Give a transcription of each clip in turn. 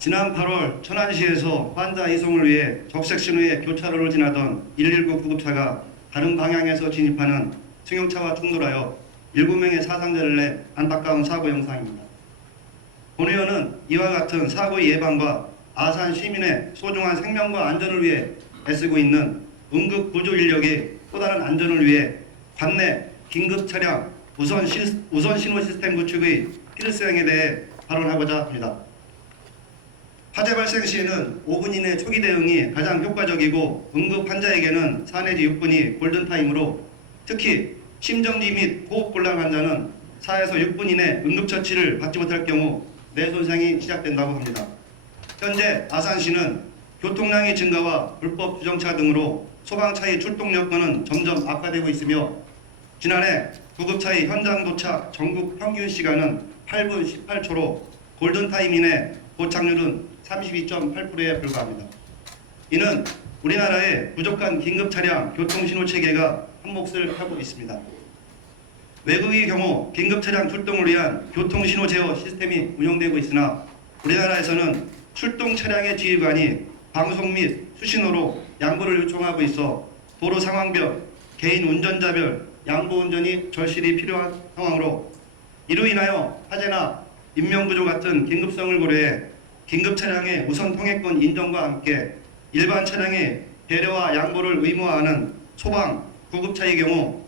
지난 8월 천안시에서 환자 이송을 위해 적색신호의 교차로를 지나던 119 구급차가 다른 방향에서 진입하는 승용차와 충돌하여 7명의 사상자를 내 안타까운 사고 영상입니다. 본 의원은 이와 같은 사고 예방과 아산 시민의 소중한 생명과 안전을 위해 애쓰고 있는 응급구조 인력의 또 다른 안전을 위해 관내 긴급 차량 우선 신호 시스템 구축의 필요성에 대해 발언하고자 합니다. 화재 발생 시에는 5분 이내 초기 대응이 가장 효과적이고 응급 환자에게는 4 내지 6분이 골든타임으로 특히 심정지 및 호흡곤란 환자는 4에서 6분 이내 응급처치를 받지 못할 경우 뇌손상이 시작된다고 합니다. 현재 아산시는 교통량의 증가와 불법 주정차 등으로 소방차의 출동 여건은 점점 악화되고 있으며 지난해 구급차의 현장 도착 전국 평균 시간은 8분 18초로 골든타임 이내 도착률은 32.8%에 불과합니다. 이는 우리나라의 부족한 긴급차량 교통신호체계가 한몫을 하고 있습니다. 외국의 경우 긴급차량 출동을 위한 교통신호 제어 시스템이 운영되고 있으나 우리나라에서는 출동 차량의 지휘관이 방송 및 수신호로 양보를 요청하고 있어 도로 상황별, 개인 운전자별 양보 운전이 절실히 필요한 상황으로 이로 인하여 화재나 인명구조 같은 긴급성을 고려해 긴급 차량의 우선 통행권 인정과 함께 일반 차량의 배려와 양보를 의무화하는 소방, 구급차의 경우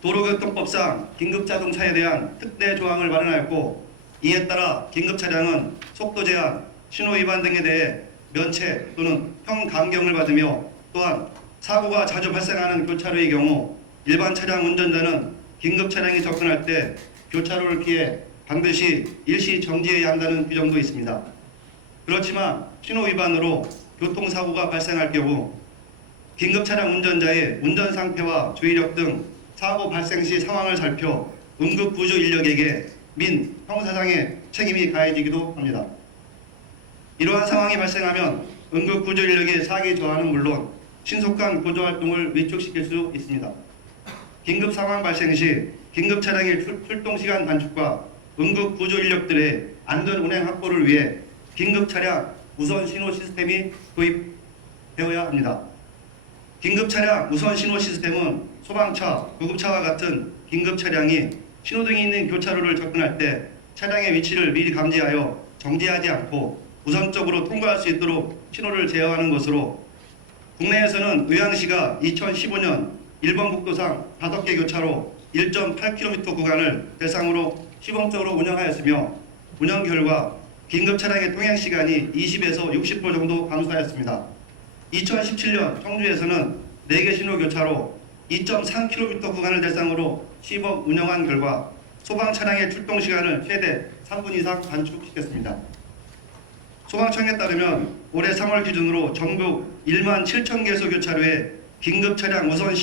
도로교통법상 긴급자동차에 대한 특대 조항을 마련하였고 이에 따라 긴급차량은 속도 제한, 신호 위반 등에 대해 면책 또는 형감경을 받으며 또한 사고가 자주 발생하는 교차로의 경우 일반 차량 운전자는 긴급 차량이 접근할 때 교차로를 피해 반드시 일시 정지해야 한다는 규정도 있습니다. 그렇지만 신호 위반으로 교통사고가 발생할 경우 긴급 차량 운전자의 운전 상태와 주의력 등 사고 발생 시 상황을 살펴 응급구조 인력에게 민 형사상의 책임이 가해지기도 합니다. 이러한 상황이 발생하면 응급구조 인력의 사기 저하는 물론 신속한 구조활동을 위축시킬 수 있습니다. 긴급 상황 발생 시 긴급 차량의 출동 시간 단축과 응급 구조 인력들의 안전 운행 확보를 위해 긴급 차량 우선 신호 시스템이 도입되어야 합니다. 긴급 차량 우선 신호 시스템은 소방차, 구급차와 같은 긴급 차량이 신호등이 있는 교차로를 접근할 때 차량의 위치를 미리 감지하여 정지하지 않고 우선적으로 통과할 수 있도록 신호를 제어하는 것으로 국내에서는 의왕시가 2015년 일본 국도상 5개 교차로 1.8km 구간을 대상으로 시범적으로 운영하였으며 운영 결과 긴급 차량의 통행 시간이 20에서 60분 정도 감소하였습니다. 2017년 청주에서는 4개 신호 교차로 2.3km 구간을 대상으로 시범 운영한 결과 소방 차량의 출동 시간을 최대 3분 이상 단축시켰습니다. 소방청에 따르면 올해 3월 기준으로 전국 1만 7천 개소 교차로에 긴급 차량 우선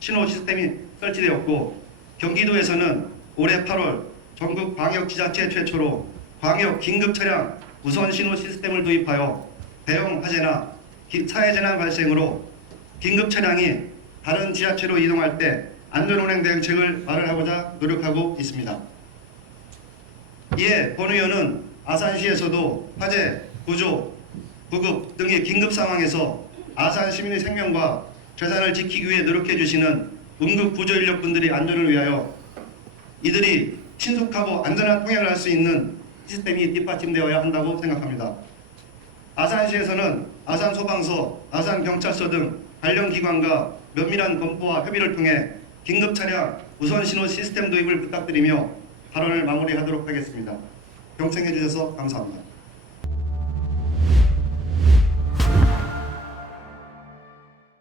신호 시스템이 설치되었고 경기도에서는 올해 8월 전국 광역지자체 최초로 광역 긴급 차량 우선 신호 시스템을 도입하여 대형 화재나 사회재난 발생으로 긴급 차량이 다른 지자체로 이동할 때 안전운행 대응책을 마련하고자 노력하고 있습니다. 이에 본 의원은 아산시에서도 화재, 구조, 구급 등의 긴급 상황에서 아산 시민의 생명과 재산을 지키기 위해 노력해 주시는 응급구조 인력분들의 안전을 위하여 이들이 신속하고 안전한 통행을 할 수 있는 시스템이 뒷받침되어야 한다고 생각합니다. 아산시에서는 아산소방서, 아산경찰서 등 관련 기관과 면밀한 검토와 협의를 통해 긴급 차량 우선 신호 시스템 도입을 부탁드리며 발언을 마무리하도록 하겠습니다. 경청해 주셔서 감사합니다.